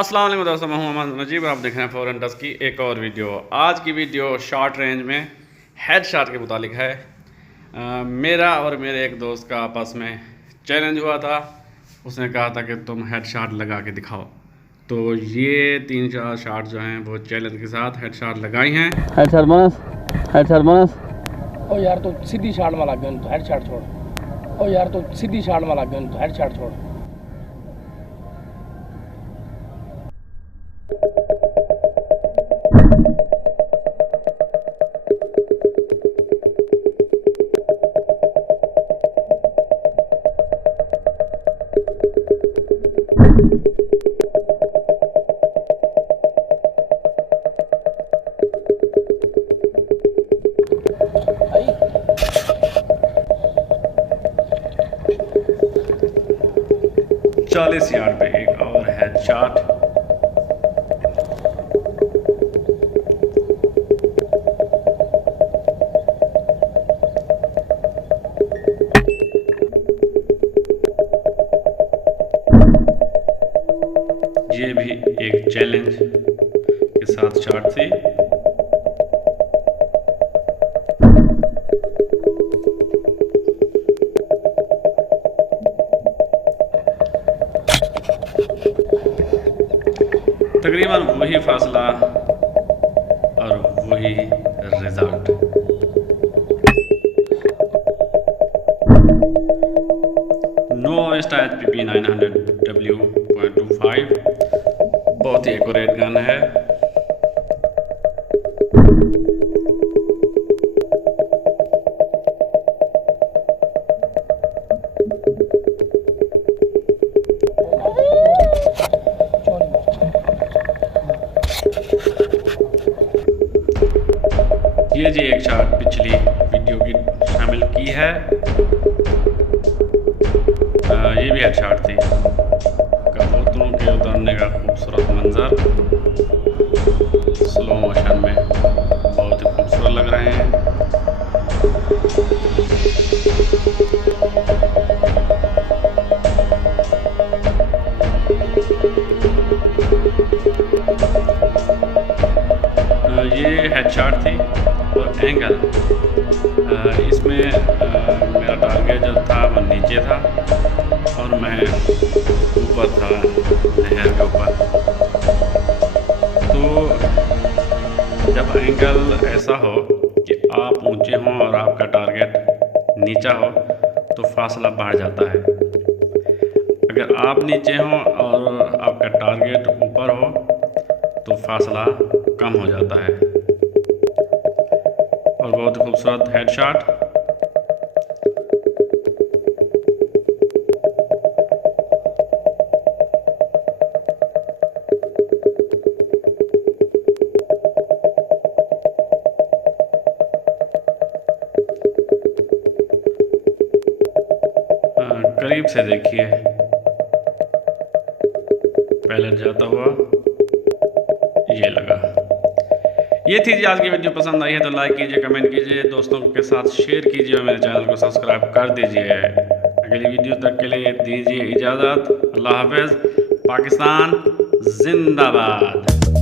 अस्सलाम वालेकुम दोस्तों, मैं मोहम्मद नजीब। आप देख रहे हैं फॉरेन टच की एक और वीडियो। आज की वीडियो शॉर्ट रेंज में हेड शॉट के मुतालिक है। मेरा और मेरे एक दोस्त का आपस में चैलेंज हुआ था। उसने कहा था कि तुम हेड शॉट लगा के दिखाओ। तो ये 3-4 शॉट जो हैं वो चैलेंज के साथ हेड शॉट लगाई हैं। Head shot bonus. ओ यार तो सीधी शॉट में लग गया तो हेड शॉट छोड़। ओ यार तो सीधी शॉट में लग गया तो हेड शॉट छोड़। आई 40 यार्ड पे एक और हेड शॉट। ये भी एक चैलेंज के साथ शॉट थी। तकरीबन वही फासला और वही रिजल्ट। NovaVista HP P900W 0.25 बहुत ही एक्यूरेट गन है। ये जी एक शॉट पिछली वीडियो की शामिल की है। ये भी हेड शॉट थी। कबूतरों के उतरने का खूबसूरत मंजर स्लो मोशन में बहुत ही खूबसूरत लग रहे हैं। ये हेड शॉट थी और एंगल इसमें मेरा टारगेट जो था वो नीचे था और मैं ऊपर था, नहर के ऊपर। तो जब एंगल ऐसा हो कि आप ऊंचे हों और आपका टारगेट नीचा हो तो फासला बढ़ जाता है। अगर आप नीचे हों और आपका टारगेट ऊपर हो तो फासला कम हो जाता है। और बहुत खूबसूरत हेड शॉट। करीब से देखिए, पहले जाता हुआ ये लगा। ये थी जी आज की वीडियो। पसंद आई है तो लाइक कीजिए, कमेंट कीजिए, दोस्तों के साथ शेयर कीजिए और मेरे चैनल को सब्सक्राइब कर दीजिए। अगली वीडियो तक के लिए दीजिए इजाज़त। अल्लाह हाफ़िज़। पाकिस्तान जिंदाबाद।